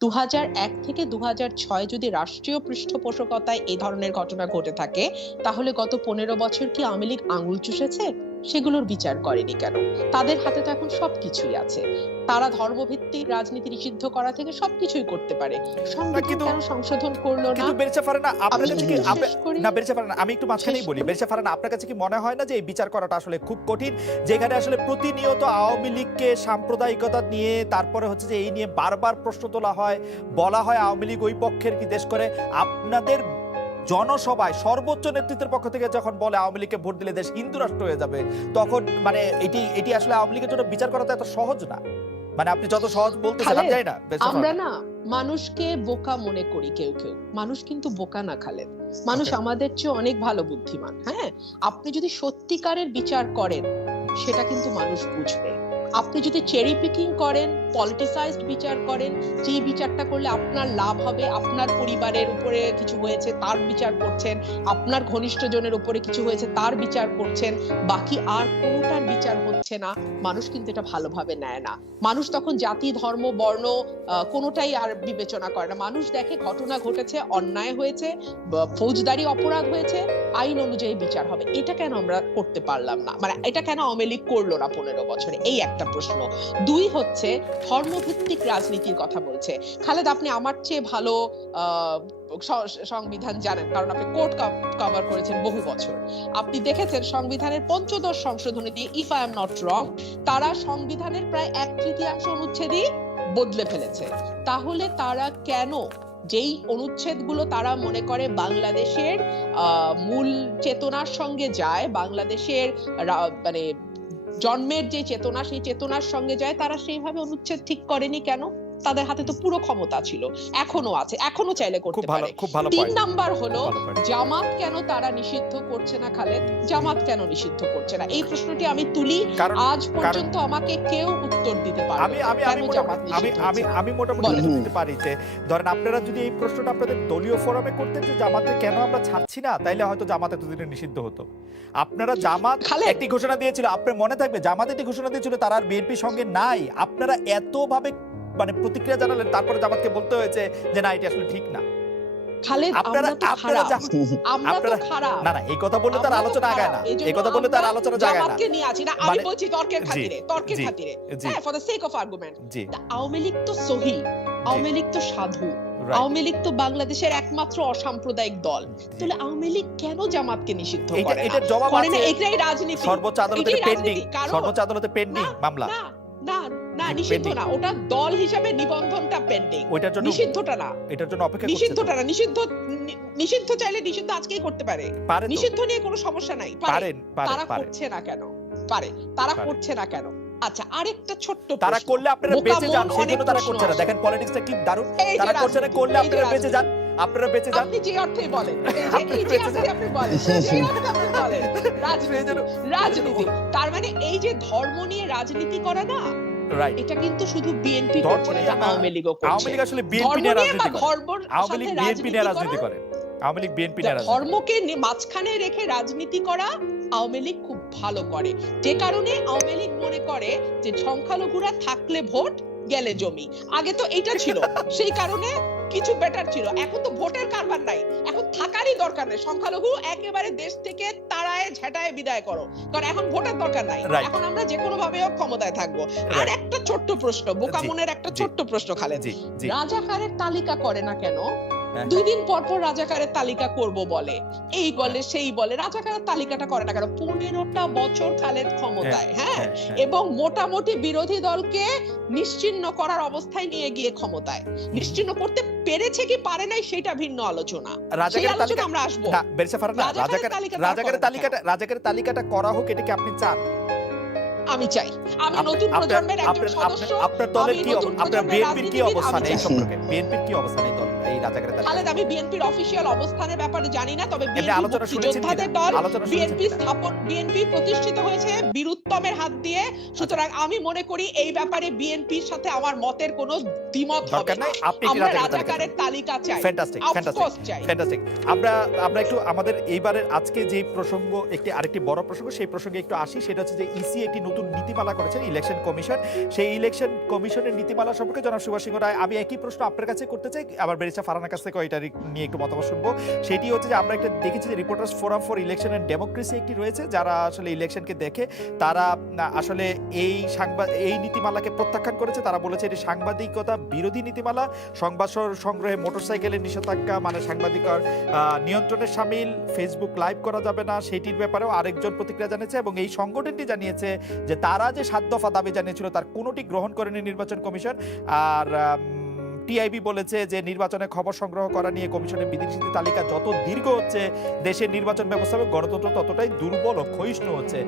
দু থেকে দু যদি রাষ্ট্রীয় পৃষ্ঠপোষকতায় এ ধরনের ঘটনা ঘটে থাকে, তাহলে গত পনেরো বছর কি আওয়ামী লীগ আঙুল চুষেছে? সেগুলোর বিচার করেনি কেন? তাদের হাতে তো এখন সবকিছুই আছে। তারা ধর্মভিত্তিক রাজনীতি নিষিদ্ধ করা থেকে সবকিছুই করতে পারে। সংবিধান কেন সংশোধন করল না? কিন্তু বেরচা ফারানা আপনার আমি কাছে কি না বেরচা ফারানা আমি একটু মাঝখানেই বলি। বেরচা ফারানা আপনার কাছে কি মনে হয় না যে এই বিচার করাটা আসলে খুব কঠিন? যেখানে আসলে প্রতিনিয়ত আওয়ামী লীগকে সাম্প্রদায়িকতা নিয়ে তারপরে হচ্ছে যে এই নিয়ে বারবার প্রশ্ন তোলা হয় বলা হয় আওয়ামী লীগ ওই পক্ষের কি দেশ করে? আপনাদের জনসভায় সর্বোচ্চ নেতৃত্বের পক্ষ থেকে যখন বলে আওয়ামী লীগকে ভোট দিলে দেশ হিন্দু রাষ্ট্র হয়ে যাবে তখন মানে এটি এটি আসলে আওয়ামী লীগের জন্য বিচার করা তো এত সহজ না। মানে আপনি যত সহজ আমি খালেদ, জানি না আমরা না মানুষকে বোকা মনে করি কেউ কেউ। মানুষ কিন্তু বোকা না খালেন মানুষ আমাদের চেয়ে অনেক ভালো বুদ্ধিমান হ্যাঁ? আপনি যদি সত্যিকারের বিচার করেন সেটা কিন্তু মানুষ বুঝবে। আপনি যদি চেরি পিকিং করেন পলিটিসাইজড বিচার করেন, যে বিচারটা করলে আপনার লাভ হবে, আপনার পরিবারের উপরে কিছু হয়েছে, তার বিচার করছেন, আপনার ঘনিষ্ঠ জনের উপরে কিছু হয়েছে, তার বিচার করছেন, বাকি আর কোনোটার বিচার হচ্ছে না, মানুষ কিন্তু এটা ভালোভাবে নেয় না। মানুষ তখন জাতি, ধর্ম, বর্ণ কোনোটাই আর বিবেচনা করে না। মানুষ দেখে ঘটনা ঘটেছে, অন্যায় হয়েছে ফৌজদারি অপরাধ হয়েছে, আইন অনুযায়ী বিচার হবে। এটা কেন আমরা করতে পারলাম না? মানে এটা কেন আওয়ামী লীগ করল না পনেরো বছরে? এই একটা প্রশ্ন। দুই হচ্ছে, ধর্মভিত্তিক রাজনীতির কথা বলছে। খালেদ, আপনি আমার চেয়ে ভালো সংবিধান জানেন, কারণ আপনি কোর্ট কভার করেছেন বহু বছর। আপনি দেখেছেন, সংবিধানের পঞ্চদশ সংশোধনী দিয়ে if I am not wrong তারা সংবিধানের প্রায় এক তৃতীয়াংশ অনুচ্ছেদই বদলে ফেলেছে। তাহলে তারা কেন যেই অনুচ্ছেদগুলো তারা মনে করে বাংলাদেশের মূল চেতনার সঙ্গে যায়, বাংলাদেশের মানে জন্মের যে চেতনা সেই চেতনার সঙ্গে যায় তারা সেইভাবে অনুচ্ছেদ ঠিক করেনি কেন? তাদের হাতে তো পুরো ক্ষমতা ছিল এখনও আছে এখনও চাইলে করতে পারে। তিন নাম্বার হলো জামাত কেন তারা নিষিদ্ধ করছে না খালেদ? জামাত কেন নিষিদ্ধ করছে না? এই প্রশ্নটি আমি তুলি আজ পর্যন্ত আমাকে কেউ উত্তর দিতে পারবে আমি আমি আমি আমি আমি আমি মোটামুটি দিতে পারি যে ধরেন আপনারা যদি এই প্রশ্নটা আপনাদের দলীয় ফোরামে করতেন যে জামাতে কেন আমরা ছাড়ছি না তাইলে হয়তো জামাত এতদিনে নিষিদ্ধ হতো। আপনারা জামাত। একটি ঘোষণা দিয়েছিল আপনার মনে থাকবে জামাত একটি ঘোষণা দিয়েছিল তারা আর বিএনপির সঙ্গে নাই। আপনারা এতভাবে মানে প্রতিক্রিয়া জানালেন তারপরে জামাতকে বলতে হয়েছে যে না এটা আসলে ঠিক না। আপনারা আপনারা খারাপ। জামাত আমরা তো আপনারা- না না এই কথা বললে তার আলোচনা আগায় না। এই কথা বললে তার আলোচনা জাগায় না। নিয়ে আছি না আমি বলছি তর্কের খাতিরে তর্কের খাতিরে হ্যাঁ for the sake of argument Awami League তো সহি আওয়ামী লীগ তো সাধু আওয়ামী লীগ তো বাংলাদেশের একমাত্র অসাম্প্রদায়িক দল। তাহলে আওয়ামী লীগ কেন জামাতকে নিষিদ্ধ এটা করে না? জবাব আছে এটাই রাজনীতি। সর্বোচ্চ আদালতে পেন্ডিং সর্বোচ্চ আদালতে পেন্ডিং মামলা। না না নিষিদ্ধ না ওটা দল হিসাবে নিবন্ধনটা পেন্ডিং ওইটার জন্য নিষিদ্ধটা না। এটার জন্য অপেক্ষা করছে নিষিদ্ধটা না নিষিদ্ধ নিষিদ্ধ চাইলে নিষিদ্ধ আজকেই করতে পারে। নিষিদ্ধ নিয়ে কোনো সমস্যা নাই পারেন তারা করছে না কেন? পারে তারা করছে না কেন? আচ্ছা আরেকটা ছোট্ট তারা করলে আপনারা বেঁচে যান মন সেই অনেক জন্য তারা করছে না। দেখেন পলিটিক্সটা কি দারুণ। তারা করছে না করলে আপনারা বেঁচে যান আপনারা বেঁচে যান। আপনি যে অর্থে বলেন আপনি বেঁচে যান। আপনি বলেন যে অর্থে আপনি বলেন রাজনীতি রাজনীতি। তার মানে এই যে ধর্ম নিয়ে রাজনীতি করা না রাইট এটা কিন্তু শুধু বিএনপি করছে না নিয়ে এটা না। আওয়ামী লীগও আওয়ামী লীগ আসলে বিএনপি নিয়ে নিয়ে রাজনীতি করে। আওয়ামী লীগ বিএনপি নিয়ে রাজনীতি রাজনীতি করে। আওয়ামী লীগ বিএনপি নিয়ে ধর্মকে মাঝখানে রেখে রাজনীতি করা আওয়ামী লীগ খুব ভালো করে। যে কারণে আওয়ামী লীগ মনে করে যে সংখ্যালঘুরা থাকলে ভোট গেলে জমি। আগে তো এটা ছিল। সেই কারণে কিছু বেটার ছিল। এখন তো ভোটের কারবার নাই। থাকারই দরকার নেই। সংখ্যালঘু একেবারে দেশ থেকে তাড়ায় ঝেটায় বিদায় করো। কারণ এখন ভোটের দরকার নাই। এখন আমরা যে কোনো ভাবে ক্ষমতায় থাকব। আর একটা ছোট্ট প্রশ্ন বোকা মনের একটা ছোট্ট প্রশ্ন খালেদ রাজাকারের তালিকা করে না কেন? হ্যাঁ। দুই দিন পর পর রাজাকারের তালিকা করব বলে। এই বলে সেই বলে। রাজাকারের তালিকাটা করে না কেন? পনেরোটা বছর খালেদ ক্ষমতায় হ্যাঁ হ্যাঁ, হ্যাঁ। এবং মোটামুটি বিরোধী দলকে নিশ্চিহ্ন করার অবস্থায় নিয়ে গিয়ে ক্ষমতায়। নিশ্চিহ্ন করতে পেরেছে কি পারে নাই সেটা ভিন্ন আলোচনা। রাজাকারের তালিকা আমরা আসব। না বেরসা ফারানা রাজাকারের তালিকাটা রাজাকারের তালিকাটা করা হোক এটা কি আপনি চান? আমি চাই। আমি নতুন প্রজন্মের একজন সদস্য আপনার- দলের কি আপনার বিএনপির কি অবস্থান এই সম্পর্কে? বিএনপির কি অবস্থান এই দল এই রাজাকারের তালিকা খালেদ আমি বিএনপির অফিসিয়াল অবস্থানের ব্যাপারে জানি না তবে বিএনপি দল বিএনপি স্থাপন বিএনপি প্রতিষ্ঠিত হয়েছে বীরুত্তমের হাত দিয়ে। সুতরাং আমি মনে করি এই ব্যাপারে বিএনপির সাথে আমার মতের কোনো দ্বিমত হবে না। আমরা রাজাকারের তালিকা চাই। ফ্যান্টাস্টিক ফ্যান্টাস্টিক ফ্যান্টাস্টিক আমরা আমরা একটু আমাদের এইবারের আজকে যে প্রসঙ্গ একটি আরেকটি বড় প্রসঙ্গ সেই প্রসঙ্গে একটু আসি। সেটা হচ্ছে যে ইসি একটি নতুন নতুন নীতিমালা করেছেন ইলেকশন কমিশন সেই ইলেকশন কমিশনের নীতিমালা সম্পর্কে জনাব সুভাষ সিংহ রায়, আমি একই প্রশ্ন আপনার কাছে করতে চাই। আবার বেরিসা ফারানার কাছ থেকে এটা নিয়ে একটু মতামত শুনব। সেটি হচ্ছে যে আমরা একটা দেখেছি যে Reporters Forum for Election and Democracy একটি রয়েছে, যারা আসলে ইলেকশনকে দেখে। তারা আসলে এই সাংবাদ এই নীতিমালাকে প্রত্যাখ্যান করেছে। তারা বলেছে এটি সাংবাদিকতা বিরোধী নীতিমালা। সংবাদ সংগ্রহে মোটরসাইকেলের নিষেধাজ্ঞা মানে সাংবাদিকর নিয়ন্ত্রণে সামিল। ফেসবুক লাইভ করা যাবে না। সেটির ব্যাপারেও আরেকজন প্রতিক্রিয়া জানিয়েছে এবং এই সংগঠনটি জানিয়েছে যে তারা যে সাত দফা দাবি জানিয়েছিল, তার কোনোটি গ্রহণ করেনি নির্বাচন কমিশন। আর টিআইবি বলেছে যে নির্বাচনে খবর সংগ্রহ করা নিয়ে কমিশনের বিধিনিষেধ তালিকা যত দীর্ঘ হচ্ছে, দেশের নির্বাচন ব্যবস্থা গণতন্ত্র ততটাই দুর্বল ও ক্ষয়িষ্ণু হচ্ছে।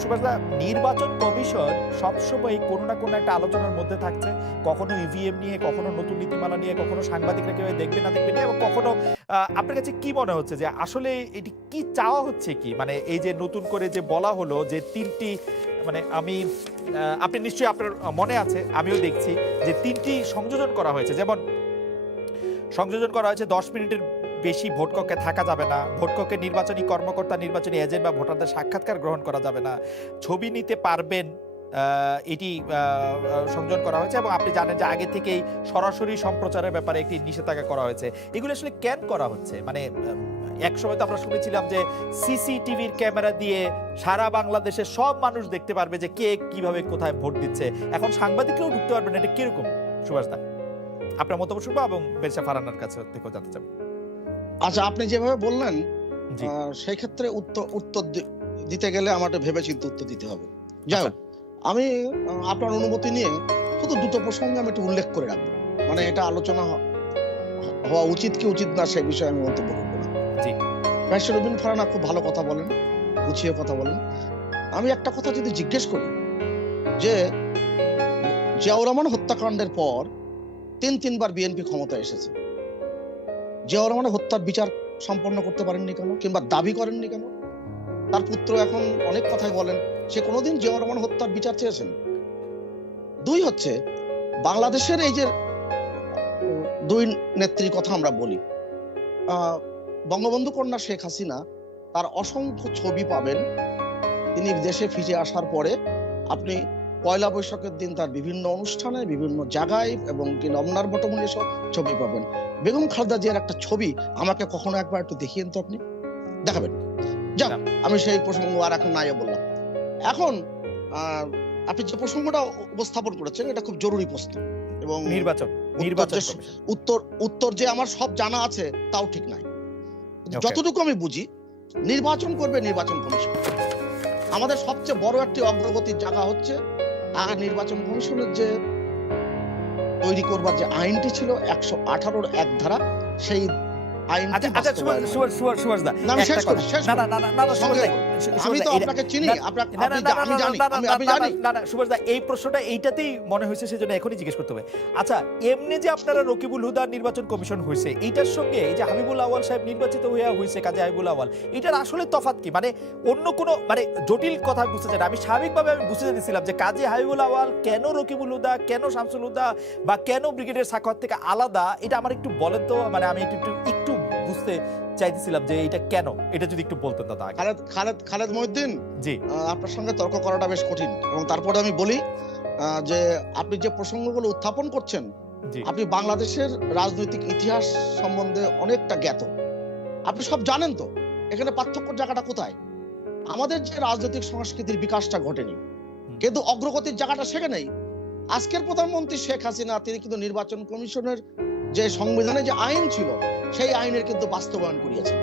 সুভাষদা নির্বাচন কমিশন সবসময় কোনো না কোনো একটা আলোচনার মধ্যে থাকছে। কখনো ইভিএম নিয়ে, কখনো নতুন নীতিমালা নিয়ে, কখনো সাংবাদিকরা কেউ দেখবে না দেখবে না এবং কখনো আপনার কাছে কি মনে হচ্ছে যে আসলে এটি কি চাওয়া হচ্ছে কি? মানে এই যে নতুন করে যে বলা হলো যে তিনটি মানে আমি আপনি নিশ্চয়ই আপনার মনে আছে, আমিও দেখছি যে তিনটি সংযোজন করা হয়েছে। যেমন, সংযোজন করা হয়েছে দশ মিনিটের বেশি ভোটকক্ষে থাকা যাবে না। ভোটকক্ষে নির্বাচনী কর্মকর্তা, নির্বাচনী এজেন্ট বা ভোটারদের সাক্ষাৎকার গ্রহণ করা যাবে না। ছবি নিতে পারবেন এটি সংযোজন করা হয়েছে এবং আপনি জানেন যে আগে থেকেই সরাসরি সম্প্রচারের ব্যাপারে একটি নিষেধাজ্ঞা করা হয়েছে। এগুলো আসলে কেন করা হচ্ছে? মানে এক সময় তো আমরা শুনেছিলাম যে সিসিটিভির ক্যামেরা দিয়ে সারা বাংলাদেশের সব মানুষ দেখতে পারবে যে কে কীভাবে কোথায় ভোট দিচ্ছে। এখন সাংবাদিকরাও ঢুকতে পারবেন, এটা কীরকম? সুভাষ দা, আপনার মতামত শুনব এবং বেরসা ফারানার কাছে থেকেও জানতে চাবো। আচ্ছা আপনি যেভাবে বললেন। সেই ক্ষেত্রে উত্তর উত্তর দিতে গেলে আমার ভেবে চিন্তে উত্তর দিতে হবে। যাই হোক আমি আপনার অনুমতি নিয়ে শুধু দুটো প্রসঙ্গে আমি একটু উল্লেখ করে রাখব। মানে এটা আলোচনা হওয়া উচিত কি উচিত না সে বিষয়ে আমি মন্তব্য করব না। জি। ব্যারিস্টার রবীন ফারানা খুব ভালো কথা বলেন গুছিয়ে কথা বলেন। আমি একটা কথা যদি জিজ্ঞেস করি যে জিয়াউর রহমান হত্যাকাণ্ডের পর তিন তিনবার বিএনপি ক্ষমতায় এসেছে। জিয়াউর রহমানের হত্যার বিচার সম্পন্ন করতে পারেননি কেন? কিংবা দাবি করেননি কেন? তার পুত্র এখন অনেক কথাই বলেন। সে কোনোদিন জিয়াউর রহমান হত্যার বিচার চেয়েছেন। দুই হচ্ছে, বাংলাদেশের এই যে, দুই নেত্রীর কথা আমরা বলি। বঙ্গবন্ধু কন্যা শেখ হাসিনা তার অসংখ্য ছবি পাবেন। তিনি দেশে ফিরে আসার পরে আপনি পয়লা বৈশাখের দিন তার বিভিন্ন অনুষ্ঠানে বিভিন্ন জায়গায় এবং কি রমনার বটমূল্য সব ছবি পাবেন। বেগম খালেদা জিয়ার একটা ছবি আমাকে কখনো একবার একটু দেখিয়েন তো আপনি? দেখাবেন। যাক আমি সেই প্রসঙ্গ আর এখন নাই বললাম। এখন আপনি যে প্রসঙ্গটা উপস্থাপন করেছেন এটা খুব জরুরি প্রশ্ন এবং নির্বাচন নির্বাচন উত্তর উত্তর যে আমার সব জানা আছে তাও ঠিক নাই। যতটুকু আমি বুঝি নির্বাচন করবে নির্বাচন কমিশন। আমাদের সবচেয়ে বড় একটি অগ্রগতির জায়গা হচ্ছে আর নির্বাচন কমিশনের যে তৈরি করবার যে আইনটি ছিল একশো আঠারোর এক ধারা সেই আইন আচ্ছা আচ্ছা সুভাষ সুভাষ সুভাষ দা না, শেষ করি, শেষ না। না না না না সুভাষ সঙ্গে দা, বলুন। সু- আমি তো আপনাকে চিনি না, আপনাকে না, না, আপনি না, জা- না, আমি জানি না, না, আমি না, আমি না, জানি না, না, সুভাষ দা, এই প্রশ্নটা এইটাতেই মনে হয়েছে সেজন্য এখনই জিজ্ঞেস করতে হবে আচ্ছা এমনি যে আপনারা রকিবুল হুদা নির্বাচন কমিশন হয়েছে এইটার সঙ্গে এই যে হাবিবুল আওয়াল সাহেব নির্বাচিত হইয়া হয়েছে কাজী হাবিবুল আওয়াল এটার আসলে তফাৎ কি মানে অন্য কোনো মানে জটিল কথা বুঝতে চাই না। আমি স্বাভাবিকভাবে আমি বুঝতে চাইছিলাম যে কাজী হাবিবুল আওয়াল কেন রকিবুল হুদা কেন শামসুল হুদা বা কেন ব্রিগেডিয়ার সাখাওয়াত থেকে আলাদা এটা আমার একটু বলেন তো মানে আমি একটু একটু বুঝতে চাইতেছিলাম যে এটা কেন? এটা যদি একটু বলতেন দাদা খালেদ খালেদ খালেদ মহিউদ্দিন? জি। আপনার সঙ্গে তর্ক করাটা বেশ কঠিন এবং তারপরে আমি বলি যে আপনি যে প্রসঙ্গগুলো উত্থাপন করছেন আপনি বাংলাদেশের রাজনৈতিক ইতিহাস সম্বন্ধে অনেকটা জ্ঞাত। আপনি সব জানেন তো এখানে পার্থক্য জায়গাটা কোথায়? আমাদের যে রাজনৈতিক সংস্কৃতির বিকাশটা ঘটেনি কিন্তু অগ্রগতির জায়গাটা সেখানেই আজকের প্রধানমন্ত্রী শেখ হাসিনা তিনি কিন্তু নির্বাচন কমিশনের যে সংবিধানে যে আইন ছিল সেই আইনের কিন্তু বাস্তবায়ন করিয়েছেন।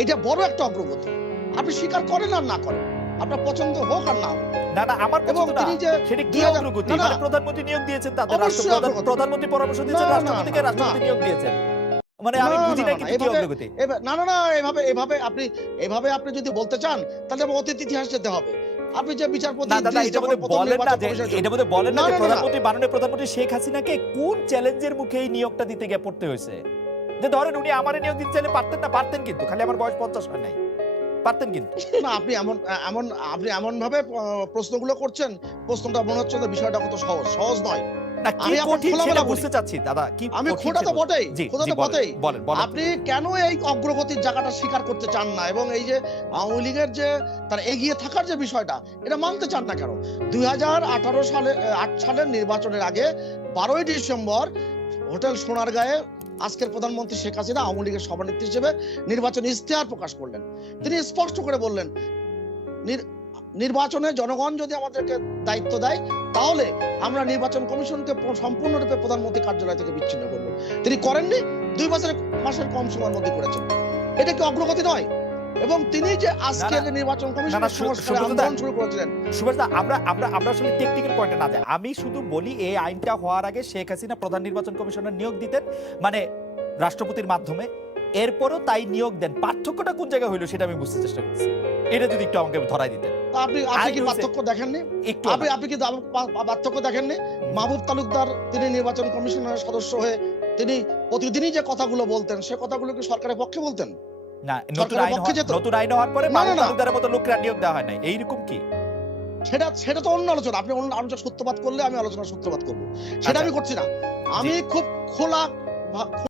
এইটা বড় একটা অগ্রগতি। আপনি স্বীকার করেন আর না করেন আপনার পছন্দ হোক আর না হোক। না না আমার পছন্দ না সেটা কি অগ্রগতি? না, না। মানে প্রধানমন্ত্রী নিয়োগ দিয়েছেন তাদের রাষ্ট্রপ্রধান প্রধানমন্ত্রী পরামর্শ দিয়েছেন না, না, রাষ্ট্রপতিকে রাষ্ট্রপতি নিয়োগ দিয়েছেন। মানে আমি বুঝি না, না না, কিন্তু কি অগ্রগতি। না না না এভাবে এভাবে আপনি এভাবে আপনি যদি বলতে চান তাহলে অতীত ইতিহাস যেতে হবে। আপনি যে বিচারপতি না দাদা ইদ্রিস এটা যখন মধ্যে প্রথম বলেন না নির্বাচন যে কমিশনে এটা বলেন না না, যে না, না, না। প্রধানমন্ত্রী মাননীয় প্রধানমন্ত্রী শেখ হাসিনাকে কোন চ্যালেঞ্জের মুখে এই নিয়োগটা দিতে গিয়ে পড়তে হয়েছে? যে ধরেন উনি আমার নিয়োগ দিতে চাইলে পারতেন না পারতেন কিন্তু খালি আমার বয়স পঞ্চাশ হয় নাই। পারতেন কিন্তু। না আপনি এমন এমন আপনি এমন ভাবে প্রশ্নগুলো করছেন প্রশ্নটা মনে হচ্ছে যে বিষয়টা কত সহজ সহজ নয়। আমি। বুঝতে চাচ্ছি দাদা কি আমি তো বটেই তো বটেই। আপনি কেন এই অগ্রগতির জায়গাটা স্বীকার করতে চান না? এবং এই যে আওয়ামী লীগের যে তার এগিয়ে থাকার যে বিষয়টা এটা মানতে চান না কেন? দুই হাজার আঠারো সালে আট সালের নির্বাচনের আগে বারোই ডিসেম্বর হোটেল সোনার সোনারগাঁয়ে আজকের প্রধানমন্ত্রী শেখ হাসিনা আওয়ামী লীগের সভানেত্রী হিসেবে নির্বাচনী ইশতেহার প্রকাশ করলেন। তিনি স্পষ্ট করে বললেন, নির- নির্বাচনে জনগণ যদি আমাদেরকে দায়িত্ব দেয়, তাহলে আমরা নির্বাচন কমিশনকে সম্পূর্ণরূপে প্রধানমন্ত্রী কার্যালয় থেকে বিচ্ছিন্ন করব। তিনি করেননি, দুই বছরের, মাসের কম সময়ের মধ্যে করেছেন। এটা কি অগ্রগতি নয়? এবং তিনি যে আজকের না, নির্বাচন না, কমিশনের সু- সংস্কারের সুব্রত দা- আন্দোলন শুরু করেছিলেন। সুভাষ আমরা আমরা আমরা আসলে টেকনিক্যাল পয়েন্টে না যাই। আমি শুধু বলি এই আইনটা হওয়ার আগে শেখ হাসিনা প্রধান নির্বাচন কমিশনার নিয়োগ দিতেন মানে রাষ্ট্রপতির মাধ্যমে। এরপরও তাই নিয়োগ দেন। পার্থক্যটা কোন জায়গায় হইল সেটা আমি বুঝতে চেষ্টা করছি এটা যদি একটু আমাকে ধরাই দিতেন। আপনি আপনি কি পার্থক্য দেখেননি? একটু আপনি আপনি কি পার্থক্য দেখেননি? মাহবুব তালুকদার তিনি নির্বাচন কমিশনের সদস্য হয়ে তিনি প্রতিদিনই যে কথাগুলো বলতেন সে কথাগুলো কি সরকারের পক্ষে বলতেন? না নতুন আইন নতুন আইন হওয়ার পরে না, না, মাহমুদ না। তালুকদারের মতো লোকরা নিয়োগ দেওয়া হয় নাই। এইরকম কি? সেটা সেটা তো অন্য আলোচনা। আপনি অন্য আলোচনা সূত্রপাত করলে আমি আলোচনা সূত্রপাত করব। সেটা আচ্ছা। আমি করছি না। আমি খুব খোলা